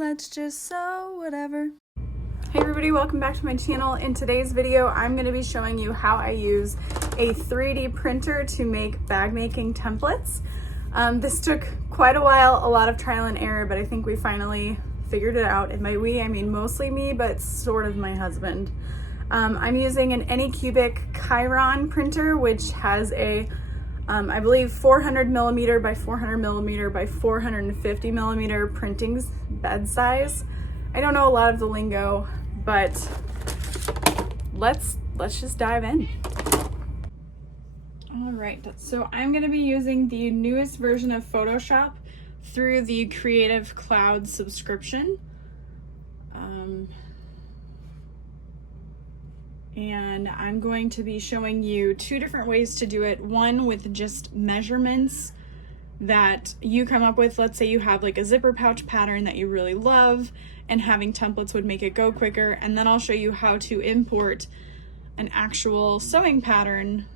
let's just sew whatever. Hey everybody, welcome back to my channel. In today's video, I'm going to be showing you how I use a 3D printer to make bag making templates. This took quite a while, a lot of trial and error, but I think we finally figured it out. And by we, I mean mostly me, but sort of my husband. I'm using an Anycubic Chiron printer, which has a I believe 400 millimeter by 400 millimeter by 450 millimeter printing bed size. I don't know a lot of the lingo, but let's just dive in. All right, so I'm going to be using the newest version of Photoshop through the Creative Cloud subscription. And I'm going to be showing you two different ways to do it. One with just measurements that you come up with. Let's say you have like a zipper pouch pattern that you really love and having templates would make it go quicker. And then I'll show you how to import an actual sewing pattern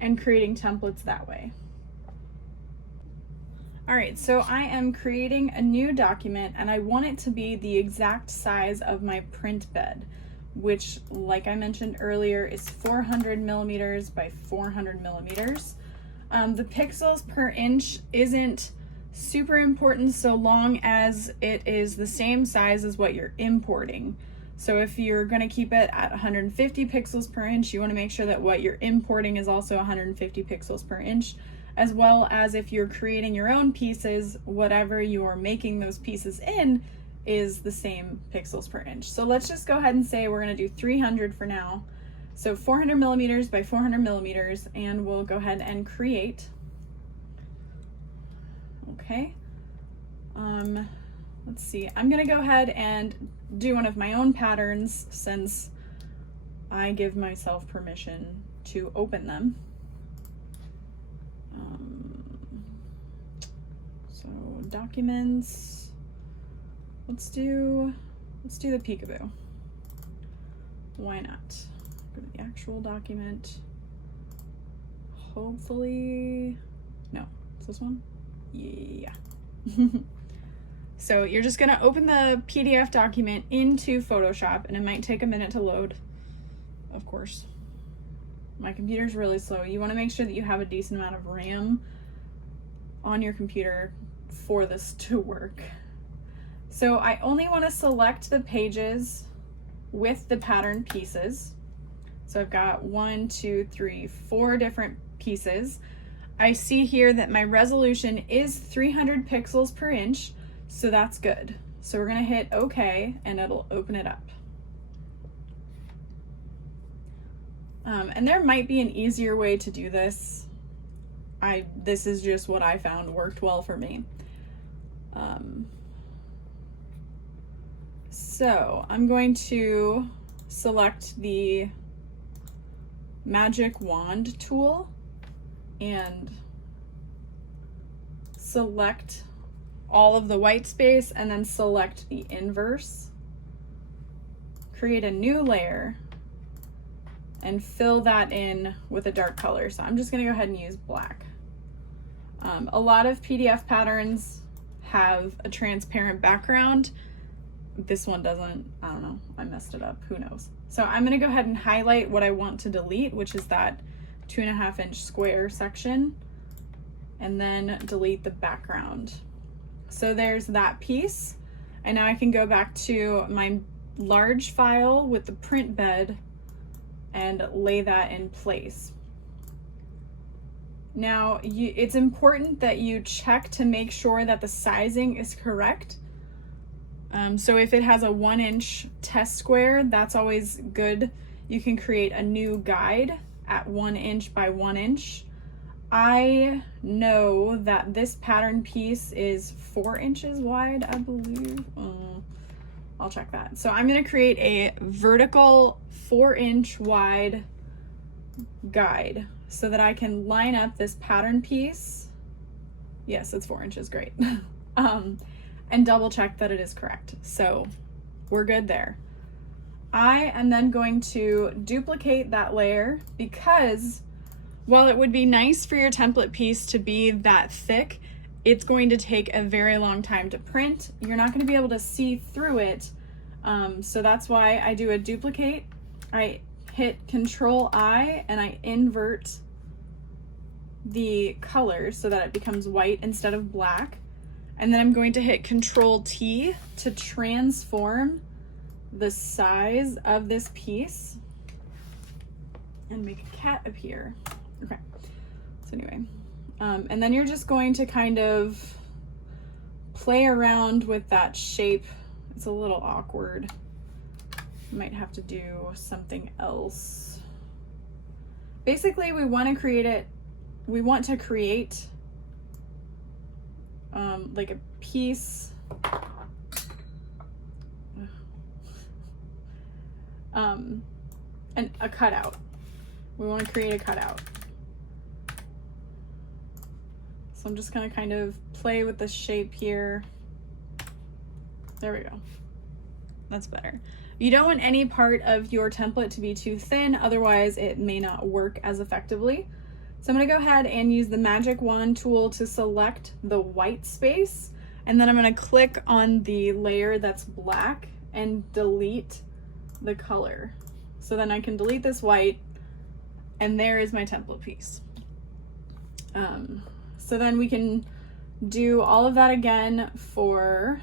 and creating templates that way. All right, so I am creating a new document and I want it to be the exact size of my print bed, which, like I mentioned earlier, is 400 millimeters by 400 millimeters. The pixels per inch isn't super important so long as it is the same size as what you're importing. So if you're going to keep it at 150 pixels per inch, you want to make sure that what you're importing is also 150 pixels per inch, as well as if you're creating your own pieces, whatever you're making those pieces in is the same pixels per inch. So let's just go ahead and say we're going to do 300 for now. So 400 millimeters by 400 millimeters, and we'll go ahead and create. Okay. Let's see. I'm going to go ahead and do one of my own patterns since I give myself permission to open them. So documents. Let's do the Peekaboo. Why not? Go to the actual document. Hopefully, no, it's this one? Yeah. So you're just gonna open the PDF document into Photoshop and it might take a minute to load, of course. My computer's really slow. You wanna make sure that you have a decent amount of RAM on your computer for this to work. So I only want to select the pages with the pattern pieces. So I've got 1, 2, 3, 4 different pieces. I see here that my resolution is 300 pixels per inch, so that's good. So we're going to hit OK and it'll open it up. And there might be an easier way to do this. This is just what I found worked well for me. So I'm going to select the magic wand tool and select all of the white space and then select the inverse. Create a new layer and fill that in with a dark color. So I'm just going to go ahead and use black. A lot of PDF patterns have a transparent background. This one doesn't. I don't know, I messed it up, who knows. So I'm going to go ahead and highlight what I want to delete, which is that 2.5 inch square section, and then delete the background. So there's that piece, and now I can go back to my large file with the print bed and lay that in place. Now it's important that you check to make sure that the sizing is correct. So if it has a 1 inch test square, that's always good. You can create a new guide at 1 inch by 1 inch. I know that this pattern piece is 4 inches wide, I believe. I'll check that. So I'm going to create a vertical 4 inch wide guide so that I can line up this pattern piece. Yes, it's 4 inches, great. And double check that it is correct. So we're good there. I am then going to duplicate that layer because while it would be nice for your template piece to be that thick, it's going to take a very long time to print. You're not going to be able to see through it. So that's why I do a duplicate. I hit Control I and I invert the color so that it becomes white instead of black. And then I'm going to hit Control T to transform the size of this piece and make a cat appear. Okay, so anyway, and then you're just going to kind of play around with that shape. It's a little awkward. Might have to do something else. Basically, we want to create like a piece and a cutout. We want to create a cutout. So I'm just going to kind of play with the shape here. There we go. That's better. You don't want any part of your template to be too thin, otherwise it may not work as effectively. So I'm going to go ahead and use the magic wand tool to select the white space, and then I'm going to click on the layer that's black and delete the color. So then I can delete this white, and there is my template piece. So then we can do all of that again for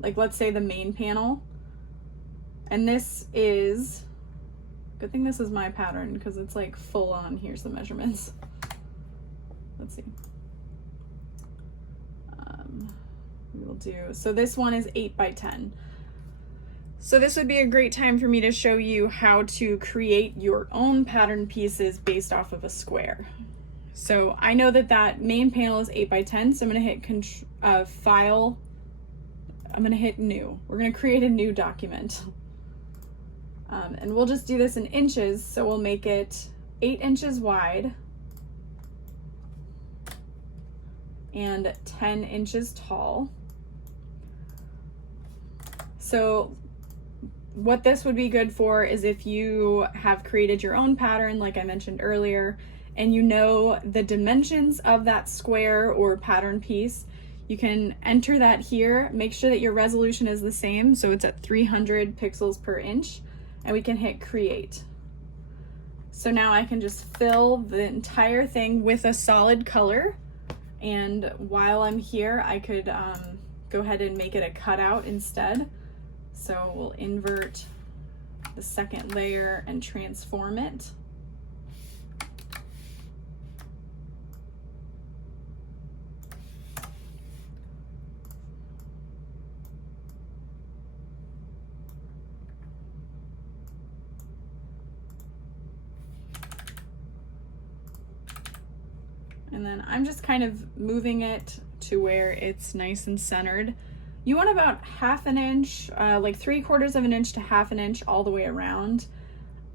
like, let's say the main panel. And this is, good thing this is my pattern because it's like full on. Here's the measurements. Let's see. We will do, so this one is 8 by 10. So this would be a great time for me to show you how to create your own pattern pieces based off of a square. So I know that that main panel is 8 by 10, so I'm going to hit File. I'm going to hit New. We're going to create a new document. And we'll just do this in inches, so we'll make it 8 inches wide and 10 inches tall. So what this would be good for is if you have created your own pattern, like I mentioned earlier, and you know the dimensions of that square or pattern piece, you can enter that here. Make sure that your resolution is the same, so it's at 300 pixels per inch, and we can hit Create. So now I can just fill the entire thing with a solid color, and while I'm here, I could go ahead and make it a cutout instead. So we'll invert the second layer and transform it. And then I'm just kind of moving it to where it's nice and centered. You want about 1/2 inch, like 3/4 of an inch to 1/2 inch all the way around.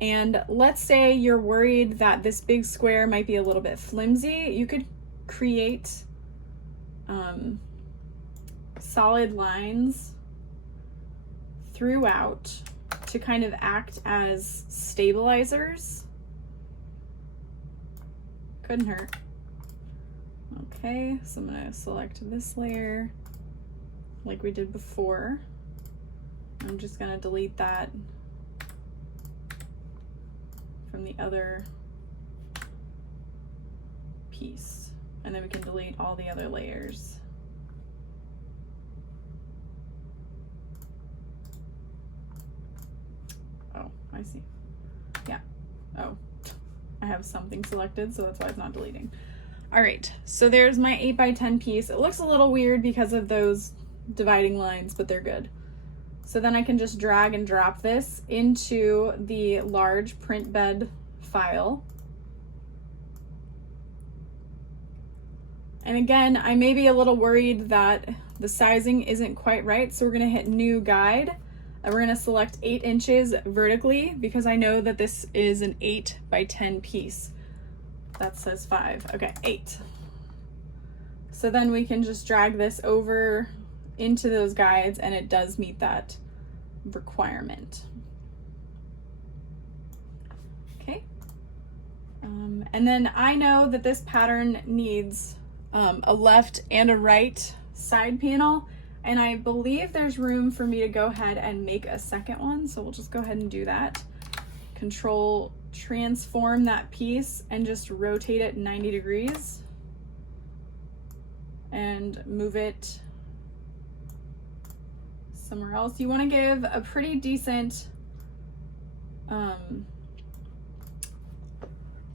And let's say you're worried that this big square might be a little bit flimsy. You could create solid lines throughout to kind of act as stabilizers. Couldn't hurt. Okay, so I'm going to select this layer like we did before. I'm just going to delete that from the other piece, and then we can delete all the other layers. Oh, I see. Yeah. Oh, I have something selected, so that's why it's not deleting. All right, so there's my 8 by 10 piece. It looks a little weird because of those dividing lines, but they're good. So then I can just drag and drop this into the large print bed file. And again, I may be a little worried that the sizing isn't quite right, so we're gonna hit New Guide, and we're gonna select 8 inches vertically because I know that this is an 8 by 10 piece. That says 5, okay, 8. So then we can just drag this over into those guides, and it does meet that requirement. Okay, And then I know that this pattern needs a left and a right side panel, and I believe there's room for me to go ahead and make a second one, so we'll just go ahead and do that. Control transform that piece and just rotate it 90 degrees and move it somewhere else. You want to give a pretty decent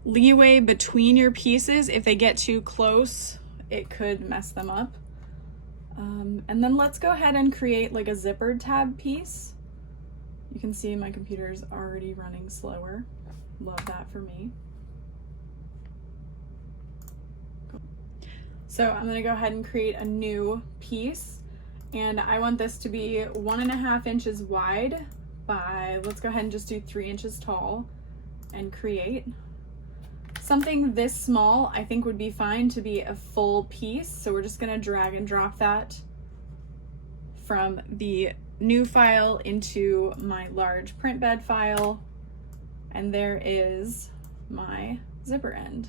leeway between your pieces. If they get too close, it could mess them up. And then let's go ahead and create like a zippered tab piece. You can see my computer's already running slower. Love that for me. So I'm going to go ahead and create a new piece, and I want this to be 1.5 inches wide by, let's go ahead and just do 3 inches tall and create. Something this small I think would be fine to be a full piece, so we're just going to drag and drop that from the new file into my large print bed file, and there is my zipper end.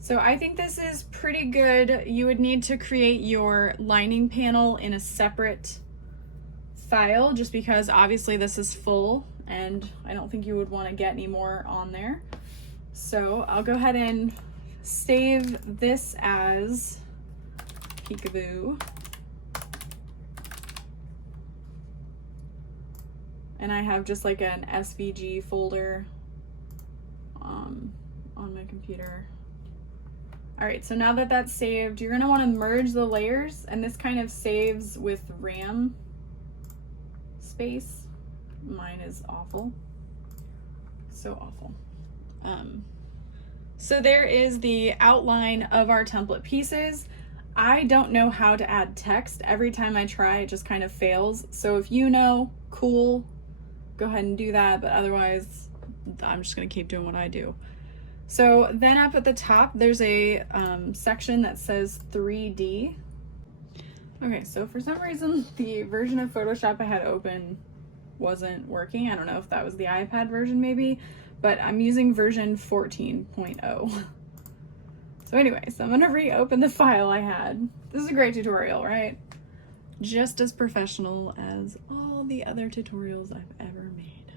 So I think this is pretty good. You would need to create your lining panel in a separate file, just because obviously this is full and I don't think you would want to get any more on there. So I'll go ahead and save this as Peekaboo. And I have just like an SVG folder on my computer. All right, so now that that's saved, you're gonna wanna merge the layers, and this kind of saves with RAM space. Mine is awful, so awful. So there is the outline of our template pieces. I don't know how to add text. Every time I try, it just kind of fails. So if you know, cool, go ahead and do that, but otherwise I'm just gonna keep doing what I do. So then up at the top, there's a section that says 3D. Okay, so for some reason, the version of Photoshop I had open wasn't working. I don't know if that was the iPad version maybe, but I'm using version 14.0. So anyway, so I'm gonna reopen the file I had. This is a great tutorial, right? Just as professional as all the other tutorials I've ever made.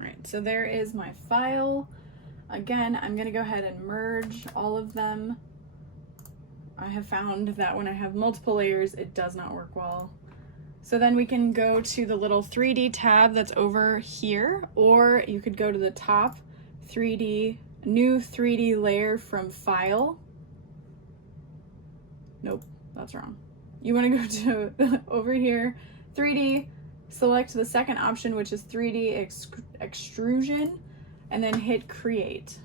All right, so there is my file. Again, I'm gonna go ahead and merge all of them. I have found that when I have multiple layers, it does not work well. So then we can go to the little 3D tab that's over here, or you could go to the top, 3D, new 3D layer from file. Nope, that's wrong. You wanna go to over here, 3D, select the second option, which is 3D extrusion, and then hit create.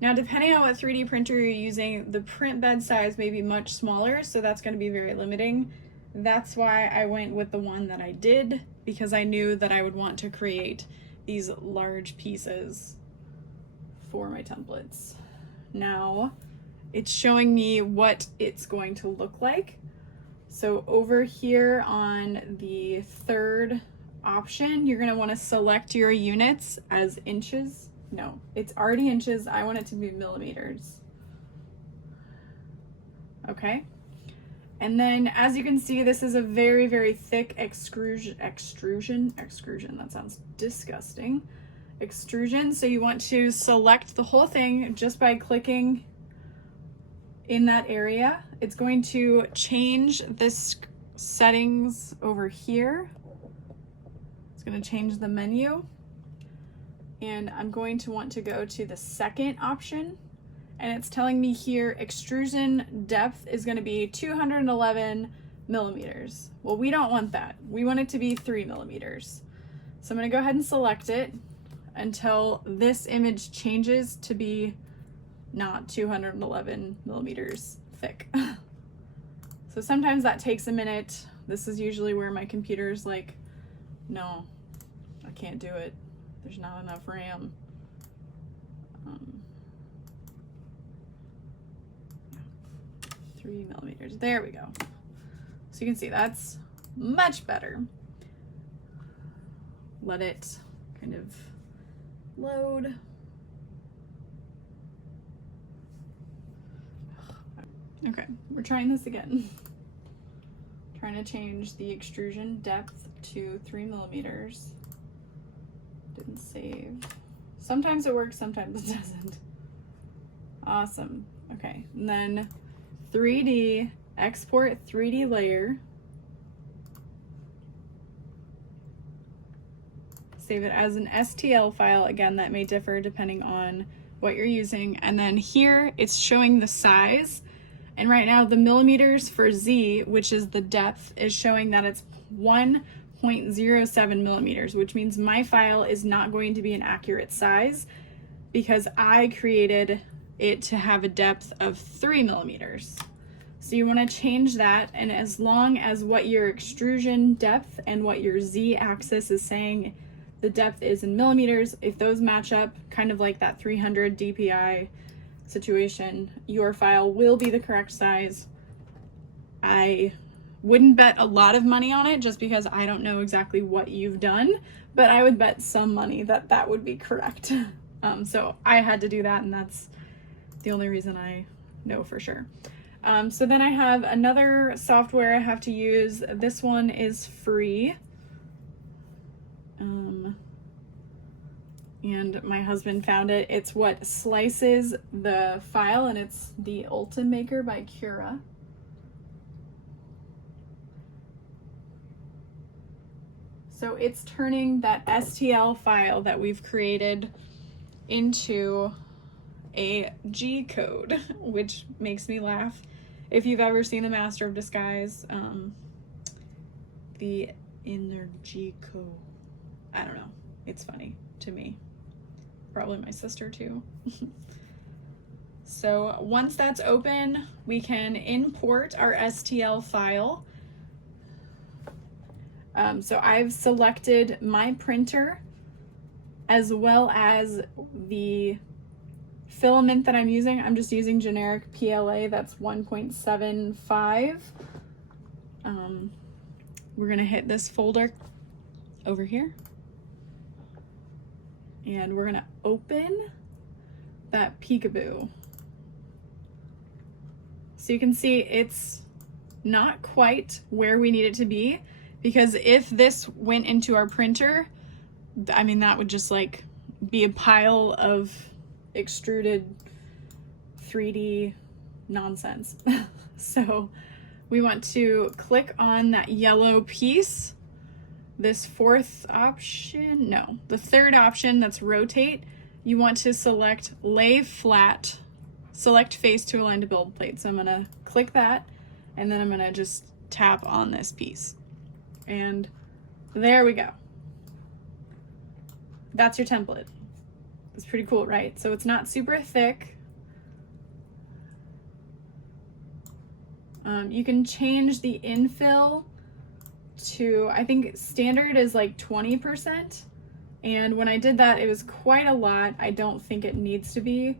Now, depending on what 3D printer you're using, the print bed size may be much smaller, so that's going to be very limiting. That's why I went with the one that I did, because I knew that I would want to create these large pieces for my templates. Now, it's showing me what it's going to look like. So over here on the third option, you're going to want to select your units as inches. No, it's already inches. I want it to be millimeters. Okay. And then as you can see, this is a very, very thick extrusion. That sounds disgusting. Extrusion. So you want to select the whole thing just by clicking in that area. It's going to change this settings over here. It's going to change the menu, and I'm going to want to go to the second option, and it's telling me here extrusion depth is going to be 211 millimeters. Well, we don't want that. We want it to be 3 millimeters. So I'm going to go ahead and select it until this image changes to be not 211 millimeters thick. So sometimes that takes a minute. This is usually where my computer's like, no, I can't do it. There's not enough RAM. 3 millimeters. There we go. So you can see that's much better. Let it kind of load. Okay, we're trying this again. Trying to change the extrusion depth to 3 millimeters. Didn't save. Sometimes it works, sometimes it doesn't. Awesome. Okay, and then 3D, export 3D layer. Save it as an STL file. Again, that may differ depending on what you're using. And then here it's showing the size. And right now the millimeters for Z, which is the depth, is showing that it's 1.07 millimeters, which means my file is not going to be an accurate size because I created it to have a depth of 3 millimeters. So you want to change that, and as long as what your extrusion depth and what your Z axis is saying the depth is in millimeters, if those match up, kind of like that 300 DPI situation, your file will be the correct size. I wouldn't bet a lot of money on it just because I don't know exactly what you've done, but I would bet some money that that would be correct. So I had to do that, and that's the only reason I know for sure. So then I have another software I have to use. This one is free. And my husband found it. It's what slices the file, and it's the Ultimaker by Cura. So it's turning that STL file that we've created into a G code, which makes me laugh. If you've ever seen The Master of Disguise, the inner G code, I don't know, it's funny to me. Probably my sister too. So once that's open, we can import our STL file. So I've selected my printer as well as the filament that I'm using. I'm just using generic PLA, that's 1.75. We're gonna hit this folder over here, and we're gonna open that Peekaboo. So you can see it's not quite where we need it to be, because if this went into our printer, I mean, that would just like be a pile of extruded 3D nonsense. So we want to click on that yellow piece, this fourth option, no, the third option, that's rotate. You want to select lay flat, select face to align to build plate. So I'm gonna click that, and then I'm gonna just tap on this piece. And there we go. That's your template. It's pretty cool, right? So it's not super thick. You can change the infill to, I think standard is like 20%. And when I did that, it was quite a lot. I don't think it needs to be.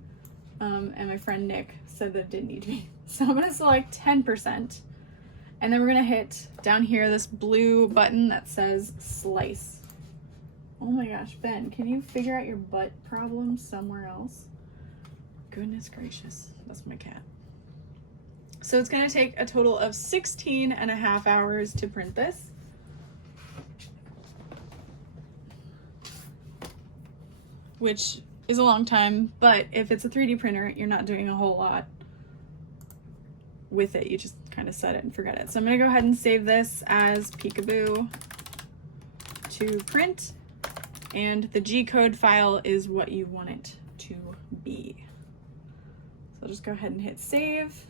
And my friend Nick said that it didn't need to be. So I'm gonna select 10%. And then we're gonna hit down here this blue button that says slice. Oh my gosh, Ben, can you figure out your butt problem somewhere else? Goodness gracious, that's my cat. So it's gonna take a total of 16.5 hours to print this. Which is a long time, but if it's a 3D printer, you're not doing a whole lot with it. You just kind of set it and forget it. So I'm gonna go ahead and save this as Peekaboo to print, and the G code file is what you want it to be. So I'll just go ahead and hit save,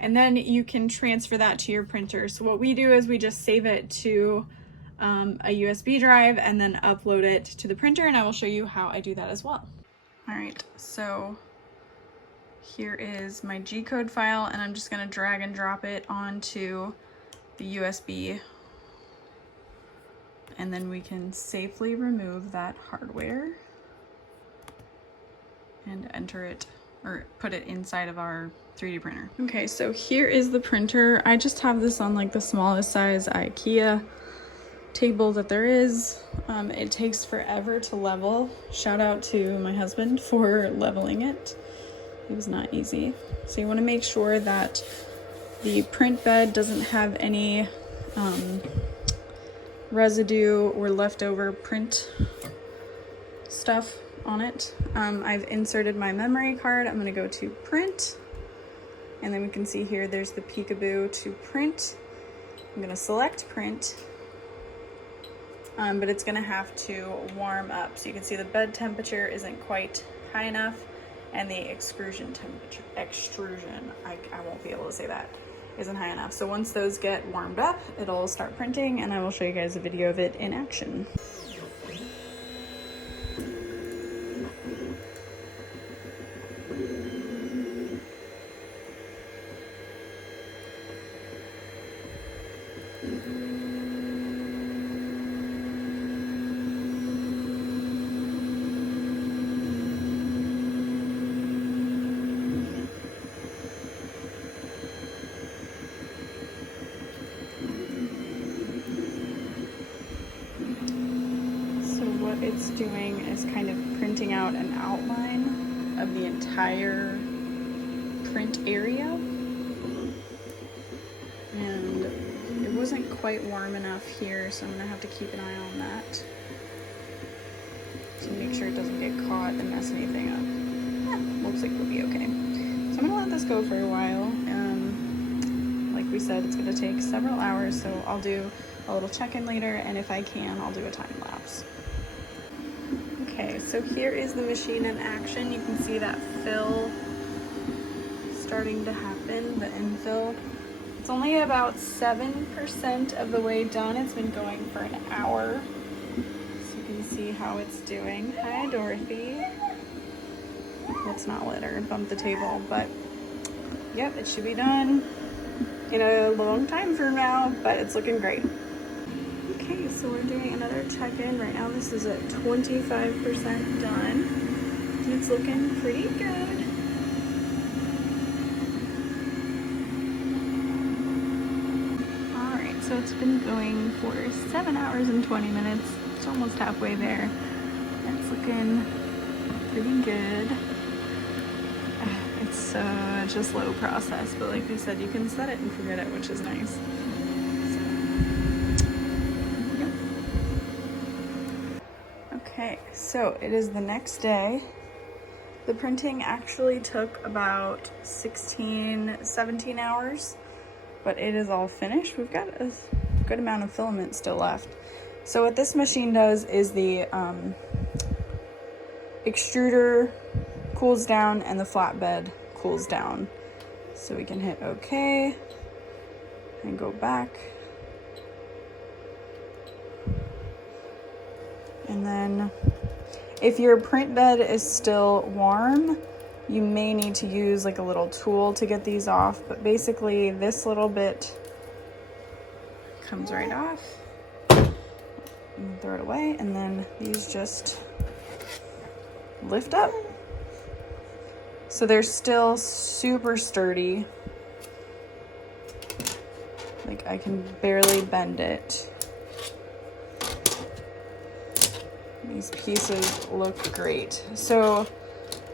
and then you can transfer that to your printer. So what we do is we just save it to a USB drive and then upload it to the printer, and I will show you how I do that as well. All right, so here is my G code file, and I'm just gonna drag and drop it onto the USB, and then we can safely remove that hardware and enter it, or put it inside of our 3D printer. Okay, so here is the printer. I just have this on like the smallest size IKEA. table that there is. It takes forever to level. Shout out to my husband for leveling it. It was not easy. So you want to make sure that the print bed doesn't have any residue or leftover print stuff on it. I've inserted my memory card. I'm going to go to print, and then we can see here there's the Peekaboo to print. I'm going to select print, but it's going to have to warm up. So you can see the bed temperature isn't quite high enough, and the extrusion, I won't be able to say that, isn't high enough. So once those get warmed up, it'll start printing, and I will show you guys a video of it in action. It's doing is kind of printing out an outline of the entire print area, and it wasn't quite warm enough here, so I'm gonna have to keep an eye on that to make sure it doesn't get caught and mess anything up. Looks like we'll be okay. So I'm gonna let this go for a while. Like we said, it's gonna take several hours, so I'll do a little check-in later, and if I can, I'll do a time lapse. Okay, so here is the machine in action. You can see that fill starting to happen, the infill. It's only about 7% of the way done. It's been going for an hour. So you can see how it's doing. Hi, Dorothy. Let's not let her bump the table, but yep, it should be done in a long time from now, but it's looking great. Okay, so we're doing another check-in. Right now this is at 25% done, and it's looking pretty good. Alright, so it's been going for 7 hours and 20 minutes. It's almost halfway there. It's looking pretty good. It's such a slow process, but like we said, you can set it and forget it, which is nice. Okay, so it is the next day. The printing actually took about 17 hours, but it is all finished. We've got a good amount of filament still left. So what this machine does is the extruder cools down and the flatbed cools down. So we can hit OK and go back. And then if your print bed is still warm, you may need to use like a little tool to get these off, but basically this little bit comes right off. And throw it away, and then these just lift up. So they're still super sturdy. Like I can barely bend it. These pieces look great. So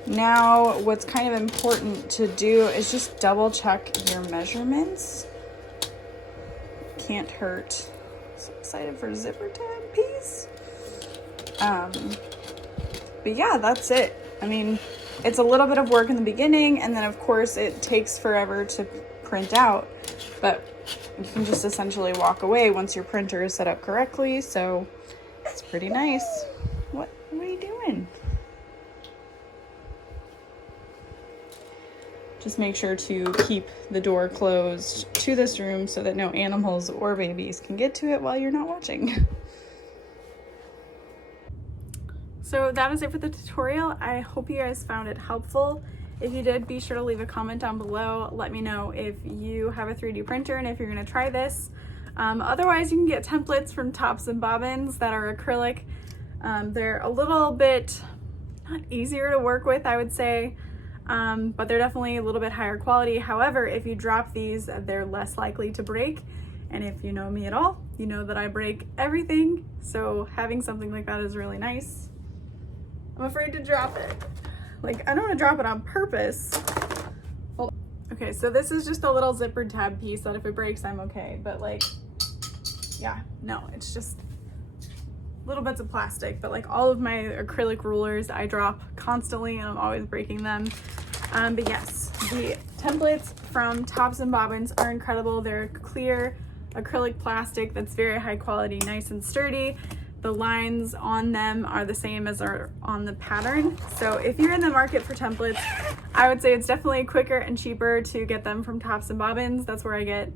now what's kind of important to do is just double check your measurements. Can't hurt. So excited for zipper tag piece. But yeah, that's it. I mean, it's a little bit of work in the beginning, and then of course it takes forever to print out, but you can just essentially walk away once your printer is set up correctly. So it's pretty nice. What are you doing? Just make sure to keep the door closed to this room so that no animals or babies can get to it while you're not watching. So that is it for the tutorial. I hope you guys found it helpful. If you did, be sure to leave a comment down below. Let me know if you have a 3D printer and if you're gonna try this. Otherwise, you can get templates from Tops and Bobbins that are acrylic. They're a little bit not easier to work with, I would say, but they're definitely a little bit higher quality. However, if you drop these, they're less likely to break. And if you know me at all, you know that I break everything. So having something like that is really nice. I'm afraid to drop it. Like, I don't want to drop it on purpose. Hold on. Okay, so this is just a little zippered tab piece that if it breaks, I'm okay. But like, yeah, no, it's just little bits of plastic. But like all of my acrylic rulers, I drop constantly and I'm always breaking them. But yes, the templates from Tops and Bobbins are incredible. They're clear acrylic plastic that's very high quality, nice and sturdy. The lines on them are the same as are on the pattern. So if you're in the market for templates, I would say it's definitely quicker and cheaper to get them from Tops and Bobbins. That's where I get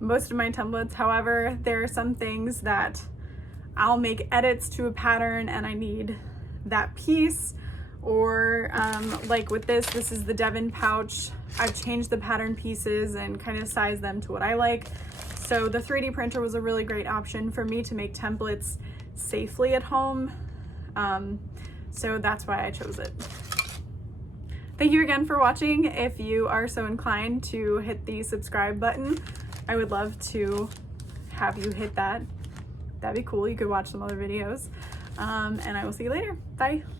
most of my templates. However, there are some things that I'll make edits to a pattern and I need that piece. Or like with this is the Devon pouch. I've changed the pattern pieces and kind of sized them to what I like. So the 3D printer was a really great option for me to make templates safely at home. So that's why I chose it. Thank you again for watching. If you are so inclined to hit the subscribe button, I would love to have you hit that. That'd be cool. You could watch some other videos. And I will see you later. Bye.